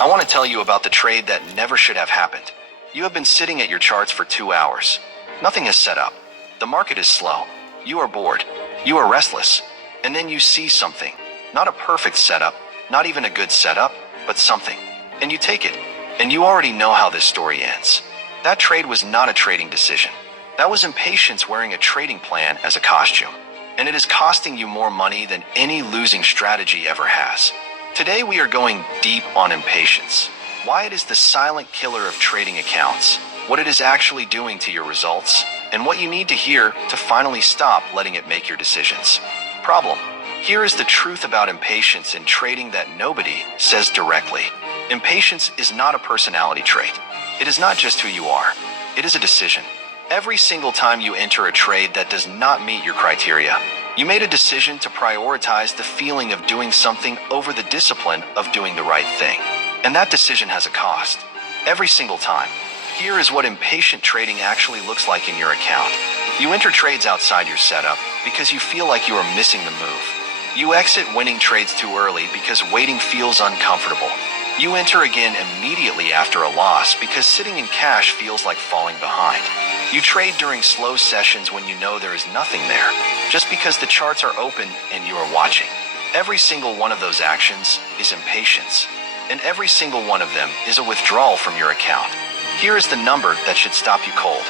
I want to tell you about the trade that never should have happened. You have been sitting at your charts for 2 hours. Nothing is set up. The market is slow. You are bored. You are restless. And then you see something. Not a perfect setup, not even a good setup, but something. And you take it. And you already know how this story ends. That trade was not a trading decision. That was impatience wearing a trading plan as a costume. And it is costing you more money than any losing strategy ever has. Today we are going deep on impatience. Why it is the silent killer of trading accounts, what it is actually doing to your results, and what you need to hear to finally stop letting it make your decisions. Problem. Here is the truth about impatience in trading that nobody says directly. Impatience is not a personality trait. It is not just who you are. It is a decision. Every single time you enter a trade that does not meet your criteria, you made a decision to prioritize the feeling of doing something over the discipline of doing the right thing. And that decision has a cost. Every single time. Here is what impatient trading actually looks like in your account. You enter trades outside your setup because you feel like you are missing the move. You exit winning trades too early because waiting feels uncomfortable. You enter again immediately after a loss because sitting in cash feels like falling behind. You trade during slow sessions when you know there is nothing there, just because the charts are open and you are watching. Every single one of those actions is impatience, and every single one of them is a withdrawal from your account. Here is the number that should stop you cold.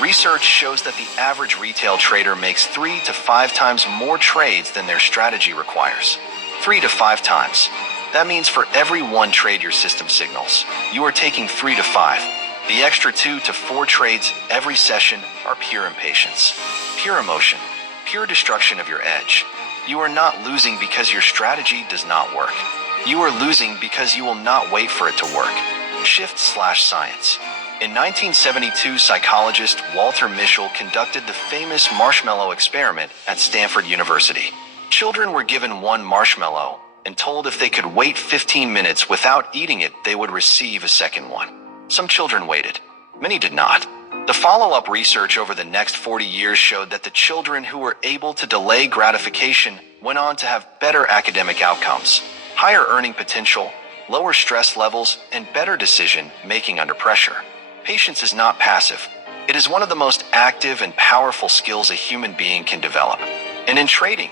Research shows that the average retail trader makes 3 to 5 times more trades than their strategy requires. 3 to 5 times. That means for every 1 trade your system signals, you are taking 3 to 5. The extra 2 to 4 trades every session are pure impatience, pure emotion, pure destruction of your edge. You are not losing because your strategy does not work. You are losing because you will not wait for it to work. Shift/science. In 1972, psychologist Walter Mischel conducted the famous marshmallow experiment at Stanford University. Children were given 1 marshmallow and told if they could wait 15 minutes without eating it, they would receive a second one. Some children waited. Many did not. The follow-up research over the next 40 years showed that the children who were able to delay gratification went on to have better academic outcomes, higher earning potential, lower stress levels, and better decision-making under pressure. Patience is not passive. It is one of the most active and powerful skills a human being can develop. And in trading,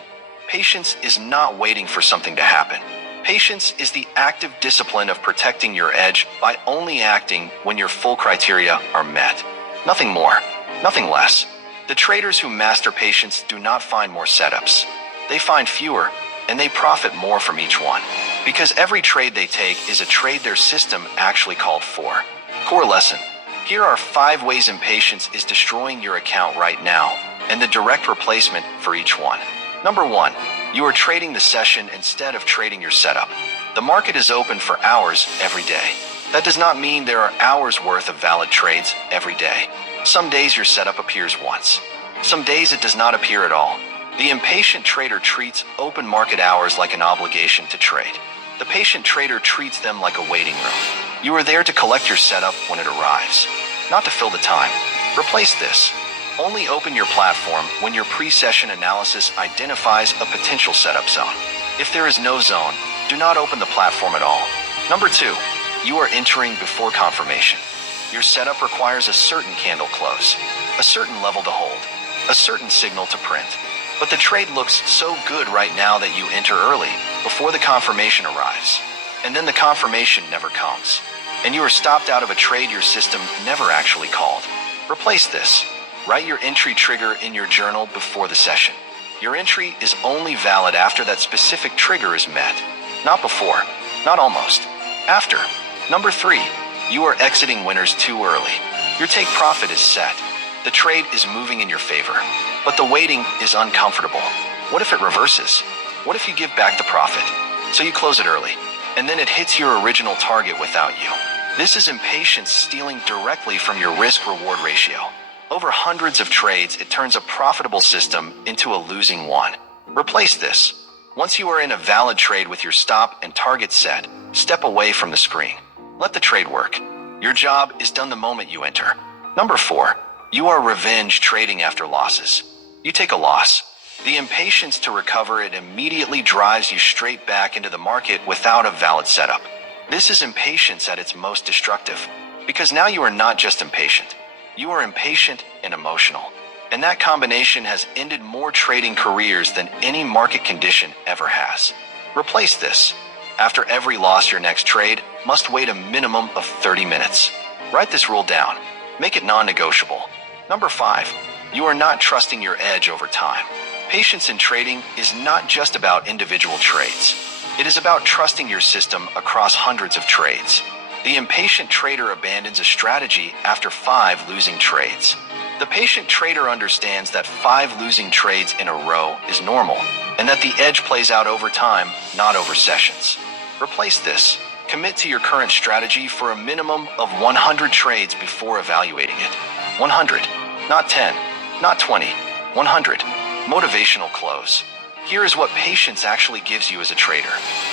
patience is not waiting for something to happen. Patience is the active discipline of protecting your edge by only acting when your full criteria are met. Nothing more, nothing less. The traders who master patience do not find more setups. They find fewer, and they profit more from each one. Because every trade they take is a trade their system actually called for. Core lesson. Here are 5 ways impatience is destroying your account right now, and the direct replacement for each one. Number 1. You are trading the session instead of trading your setup. The market is open for hours every day. That does not mean there are hours worth of valid trades every day. Some days your setup appears once. Some days it does not appear at all. The impatient trader treats open market hours like an obligation to trade. The patient trader treats them like a waiting room. You are there to collect your setup when it arrives, not to fill the time. Replace this. Only open your platform when your pre-session analysis identifies a potential setup zone. If there is no zone, do not open the platform at all. Number 2, you are entering before confirmation. Your setup requires a certain candle close, a certain level to hold, a certain signal to print. But the trade looks so good right now that you enter early, before the confirmation arrives. And then the confirmation never comes. And you are stopped out of a trade your system never actually called. Replace this. Write your entry trigger in your journal before the session. Your entry is only valid after that specific trigger is met. Not before, not almost. After. Number 3, you are exiting winners too early. Your take profit is set. The trade is moving in your favor. But the waiting is uncomfortable. What if it reverses? What if you give back the profit? So you close it early, and then it hits your original target without you. This is impatience stealing directly from your risk-reward ratio. Over hundreds of trades, it turns a profitable system into a losing one. Replace this. Once you are in a valid trade with your stop and target set, step away from the screen. Let the trade work. Your job is done the moment you enter. Number 4, you are revenge trading after losses. You take a loss. The impatience to recover it immediately drives you straight back into the market without a valid setup. This is impatience at its most destructive. Because now you are not just impatient. You are impatient and emotional. And that combination has ended more trading careers than any market condition ever has. Replace this. After every loss, your next trade must wait a minimum of 30 minutes. Write this rule down. Make it non-negotiable. Number 5. You are not trusting your edge over time. Patience in trading is not just about individual trades. It is about trusting your system across hundreds of trades. The impatient trader abandons a strategy after 5 losing trades. The patient trader understands that 5 losing trades in a row is normal, and that the edge plays out over time, not over sessions. Replace this. Commit to your current strategy for a minimum of 100 trades before evaluating it. 100, not 10, not 20, 100. Motivational close. Here is what patience actually gives you as a trader.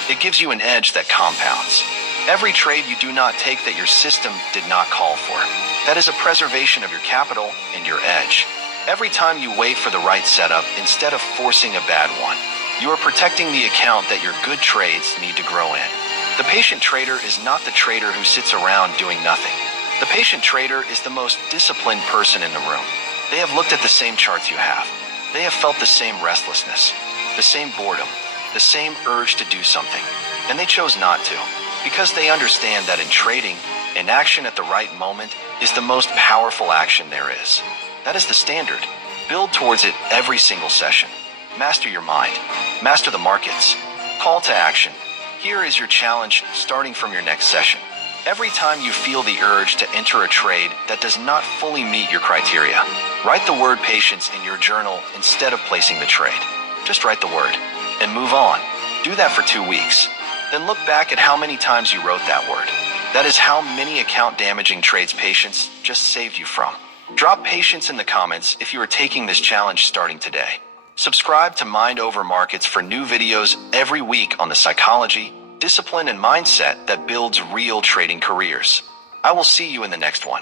It gives you an edge that compounds. Every trade you do not take that your system did not call for. That is a preservation of your capital and your edge. Every time you wait for the right setup instead of forcing a bad one, you are protecting the account that your good trades need to grow in. The patient trader is not the trader who sits around doing nothing. The patient trader is the most disciplined person in the room. They have looked at the same charts you have. They have felt the same restlessness, the same boredom, the same urge to do something, and they chose not to, because they understand that in trading, an action at the right moment is the most powerful action there is. That is the standard. Build towards it every single session. Master your mind. Master the markets. Call to action. Here is your challenge starting from your next session. Every time you feel the urge to enter a trade that does not fully meet your criteria, write the word patience in your journal instead of placing the trade. Just write the word and move on. Do that for 2 weeks. Then look back at how many times you wrote that word. That is how many account-damaging trades patience just saved you from. Drop patience in the comments if you are taking this challenge starting today. Subscribe to Mind Over Markets for new videos every week on the psychology, discipline, and mindset that builds real trading careers. I will see you in the next one.